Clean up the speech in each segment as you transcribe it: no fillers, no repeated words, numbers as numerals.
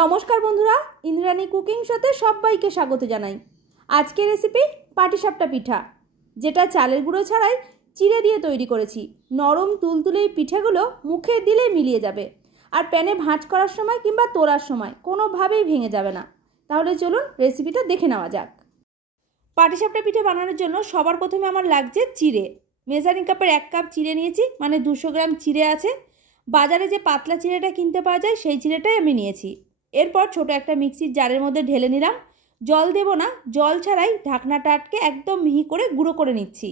নমস্কার বন্ধুরা, ইন্দ্রাণী কুকিং শোতে সবাইকে স্বাগত জানাই। আজকের রেসিপি পাটিসাপটা পিঠা, যেটা চালের গুঁড়ো ছাড়াই চিড়ে দিয়ে তৈরি করেছি। নরম তুলতুলে এই পিঠাগুলো মুখে দিলেই মিলিয়ে যাবে, আর প্যানে ভাঁজ করার সময় কিংবা তোলার সময় কোনোভাবেই ভেঙে যাবে না। তাহলে চলুন রেসিপিটা দেখে নেওয়া যাক। পাটিসাপটা পিঠা বানানোর জন্য সবার প্রথমে আমার লাগছে চিড়ে। মেজারিং কাপের 1 কাপ চিড়ে নিয়েছি, মানে 200 গ্রাম চিড়ে আছে। বাজারে যে পাতলা চিড়েটা কিনতে পাওয়া যায় সেই চিড়েটাই আমি নিয়েছি। এরপর ছোট একটা মিক্সির জারের মধ্যে ঢেলে নিলাম। জল দেব না, জল ছাড়াই ঢাকনাটা আটকে একদম মিহি করে গুঁড়ো করে নিচ্ছি।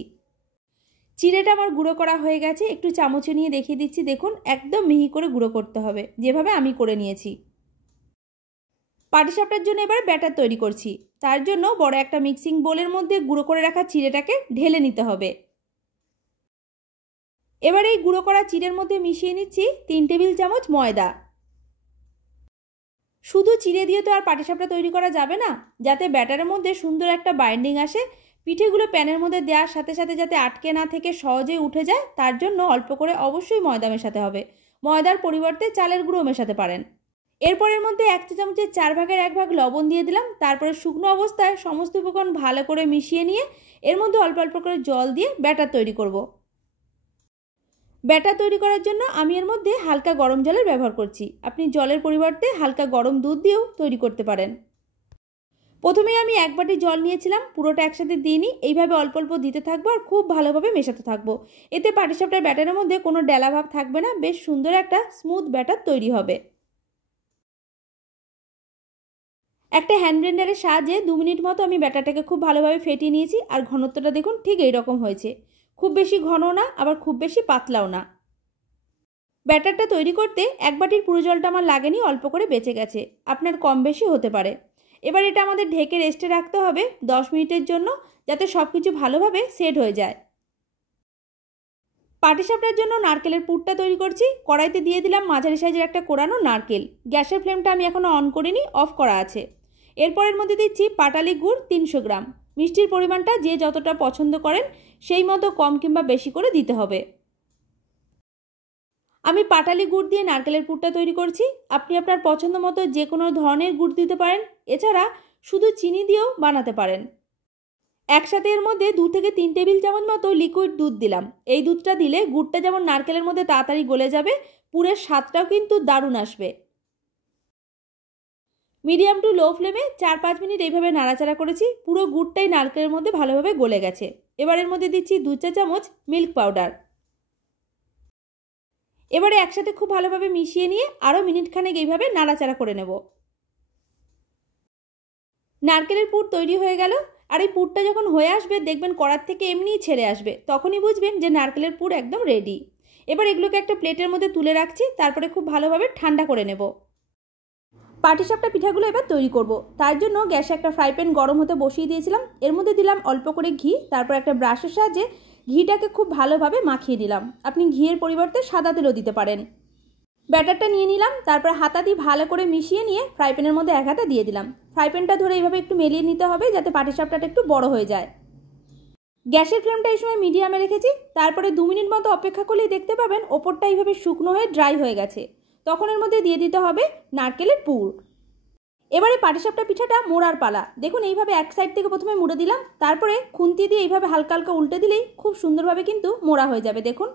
চিড়েটা আমার গুঁড়ো করা হয়ে গেছে, একটু চামচে নিয়ে দেখিয়ে দিচ্ছি। দেখুন, একদম মিহি করে গুঁড়ো করতে হবে, যেভাবে আমি করে নিয়েছি। পাটিসাপটার জন্য এবার ব্যাটার তৈরি করছি। তার জন্য বড় একটা মিক্সিং বোলের মধ্যে গুঁড়ো করে রাখা চিড়েটাকে ঢেলে নিতে হবে। এবার এই গুঁড়ো করা চিড়ের মধ্যে মিশিয়ে নিচ্ছি 3 টেবিল চামচ ময়দা। শুধু চিড়ে দিয়ে তো আর পাটিসাপটা তৈরি করা যাবে না। যাতে ব্যাটারের মধ্যে সুন্দর একটা বাইন্ডিং আসে, পিঠেগুলো প্যানের মধ্যে দেওয়ার সাথে সাথে যাতে আটকে না থেকে সহজেই উঠে যায়, তার জন্য অল্প করে অবশ্যই ময়দা মেশাতে হবে। ময়দার পরিবর্তে চালের গুঁড়ো মেশাতে পারেন। এরপরের মধ্যে 1 চা চামচের 4 ভাগের 1 ভাগ লবণ দিয়ে দিলাম। তারপরে শুকনো অবস্থায় সমস্ত উপকরণ ভালো করে মিশিয়ে নিয়ে এর মধ্যে অল্প অল্প করে জল দিয়ে ব্যাটার তৈরি করব। ব্যাটার তৈরি করার জন্য আমি এর মধ্যে হালকা গরম জলের ব্যবহার করছি। আপনি জলের পরিবর্তে হালকা গরম দুধ দিয়েও তৈরি করতে পারেন। প্রথমে আমি 1 বাটি জল নিয়েছিলাম, পুরোটা একসাথে দিইনি। এইভাবে অল্প অল্প দিতে থাকবো আর খুব ভালোভাবে মেশাতে থাকবো। এতে পাটিসাপটার ব্যাটারের মধ্যে কোনো ডেলা ভাব থাকবে না, বেশ সুন্দর একটা স্মুথ ব্যাটার তৈরি হবে। একটা হ্যান্ড ব্লেন্ডারের সাহায্যে 2 মিনিট মতো আমি ব্যাটারটাকে খুব ভালোভাবে ফেটিয়ে নিয়েছি। আর ঘনত্বটা দেখুন, ঠিক এইরকম হয়েছে। খুব বেশি ঘন না, আবার খুব বেশি পাতলাও না। ব্যাটারটা তৈরি করতে 1 বাটির পুরো জলটা আমার লাগেনি, অল্প করে বেঁচে গেছে। আপনার কম বেশি হতে পারে। এবার এটা আমাদের ঢেকে রেস্টে রাখতে হবে 10 মিনিটের জন্য, যাতে সব কিছু ভালোভাবে সেট হয়ে যায়। পাটিসাপটার জন্য নারকেলের পুরটা তৈরি করছি। কড়াইতে দিয়ে দিলাম মাঝারি সাইজের একটা কোরানো নারকেল। গ্যাসের ফ্লেমটা আমি এখনও অন করিনি, অফ করা আছে। এরপরের মধ্যে দিচ্ছি পাটালি গুড় 300 গ্রাম। মিষ্টির পরিমাণটা যে যতটা পছন্দ করেন সেই মতো কম কিংবা বেশি করে দিতে হবে। আমি পাটালি গুড় দিয়ে নারকেলের পুরটা তৈরি করছি। আপনি আপনার পছন্দ মতো যে কোনো ধরনের গুড় দিতে পারেন। এছাড়া শুধু চিনি দিয়েও বানাতে পারেন। একসাথে এর মধ্যে 2 থেকে 3 টেবিল চামচ মতো লিকুইড দুধ দিলাম। এই দুধটা দিলে গুড়টা যেমন নারকেলের মধ্যে তাড়াতাড়ি গলে যাবে, পুরের স্বাদটাও কিন্তু দারুণ আসবে। মিডিয়াম টু লো ফ্লেমে 4-5 মিনিট এইভাবে নাড়াচাড়া করেছি। পুরো গুড়টাই নারকেলের মধ্যে ভালোভাবে গলে গেছে। এবার এর মধ্যে দিচ্ছি 2 চা চামচ মিল্ক পাউডার। এবারে একসাথে খুব ভালোভাবে মিশিয়ে নিয়ে আরও মিনিটখানেক এইভাবে নাড়াচাড়া করে নেব। নারকেলের পুর তৈরি হয়ে গেল। আর এই পুরটা যখন হয়ে আসবে, দেখবেন কড়ার থেকে এমনিই ছেড়ে আসবে, তখনই বুঝবেন যে নারকেলের পুর একদম রেডি। এবার এগুলোকে একটা প্লেটের মধ্যে তুলে রাখছি, তারপরে খুব ভালোভাবে ঠান্ডা করে নেব। পাটিসাপটা পিঠাগুলো এবার তৈরি করব। তার জন্য গ্যাসে একটা ফ্রাই প্যান গরম হতে বসিয়ে দিয়েছিলাম। এর মধ্যে দিলাম অল্প করে ঘি। তারপর একটা ব্রাশের সাহায্যে ঘিটাকে খুব ভালোভাবে মাখিয়ে নিলাম। আপনি ঘিয়ের পরিবর্তে সাদা তেলও দিতে পারেন। ব্যাটারটা নিয়ে নিলাম, তারপর হাতা দিয়ে ভালো করে মিশিয়ে নিয়ে ফ্রাই প্যানের মধ্যে 1 হাতা দিয়ে দিলাম। ফ্রাই প্যানটা ধরে এইভাবে একটু মেলিয়ে নিতে হবে, যাতে পাটিসাপটাটা একটু বড় হয়ে যায়। গ্যাসের ফ্লেমটা এই সময় মিডিয়ামে রেখেছি। তারপরে 2 মিনিট মতো অপেক্ষা করলেই দেখতে পাবেন ওপরটা এইভাবে শুকনো হয়ে ড্রাই হয়ে গেছে। তখন এর মধ্যে দিয়ে দিতে হবে নারকেলের পুর। এবারে পাটিসাপটা পিঠাটা মোড়ার পালা। দেখুন, এইভাবে এক সাইড থেকে প্রথমে মুড়ে দিলাম, তারপরে খুন্তি দিয়ে এইভাবে হালকা হালকা উল্টে দিলেই খুব সুন্দরভাবে কিন্তু মোড়া হয়ে যাবে। দেখুন,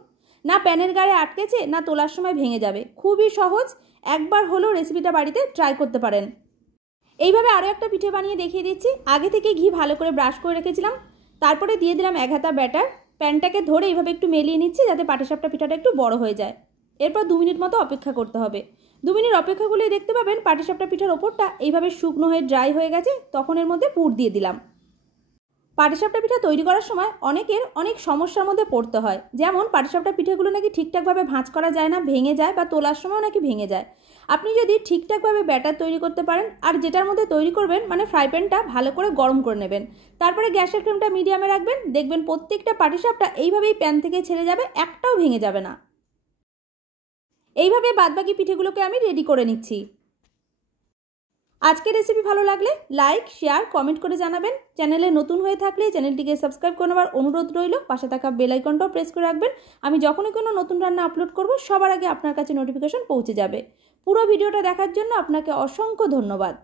না প্যানের গায়ে আটকেছে, না তোলার সময় ভেঙে যাবে। খুবই সহজ, একবার হলেও রেসিপিটা বাড়িতে ট্রাই করতে পারেন। এইভাবে আরও একটা পিঠে বানিয়ে দেখিয়ে দিচ্ছি। আগে থেকে ঘি ভালো করে ব্রাশ করে রেখেছিলাম, তারপরে দিয়ে দিলাম 1 হাতা ব্যাটার। প্যানটাকে ধরে এইভাবে একটু মেলিয়ে নিচ্ছি, যাতে পাটিসাপটা পিঠাটা একটু বড় হয়ে যায়। এরপর 2 মিনিট মতো অপেক্ষা করতে হবে। 2 মিনিট অপেক্ষা করলেই দেখতে পাবেন পাটিসাপটা পিঠার ওপরটা এইভাবে শুকনো হয়ে ড্রাই হয়ে গেছে। তখন এর মধ্যে পুর দিয়ে দিলাম। পাটিসাপটা পিঠা তৈরি করার সময় অনেকের অনেক সমস্যার মধ্যে পড়তে হয়। যেমন পাটিসাপটা পিঠাগুলো নাকি ঠিকঠাকভাবে ভাঁজ করা যায় না, ভেঙে যায়, বা তোলার সময়ও নাকি ভেঙে যায়। আপনি যদি ঠিকঠাকভাবে ব্যাটার তৈরি করতে পারেন, আর যেটার মধ্যে তৈরি করবেন, মানে ফ্রাই প্যানটা ভালো করে গরম করে নেবেন, তারপরে গ্যাসের ফ্লেমটা মিডিয়ামে রাখবেন, দেখবেন প্রত্যেকটা পাটিসাপটা এইভাবেই প্যান থেকে ছেড়ে যাবে, একটাও ভেঙে যাবে না। এইভাবে বাদবাকি পিঠেগুলোকে আমি রেডি করে নিচ্ছি। আজকের রেসিপি ভালো লাগলে লাইক, শেয়ার, কমেন্ট করে জানাবেন। চ্যানেলে নতুন হয়ে থাকলে চ্যানেলটিকে সাবস্ক্রাইব করে নেওয়ার অনুরোধ রইল। পাশে থাকা বেল আইকনটাও প্রেস করে রাখবেন। আমি যখনই কোনো নতুন রান্না আপলোড করব, সবার আগে আপনার কাছে নোটিফিকেশন পৌঁছে যাবে। পুরো ভিডিওটা দেখার জন্য আপনাকে অসংখ্য ধন্যবাদ।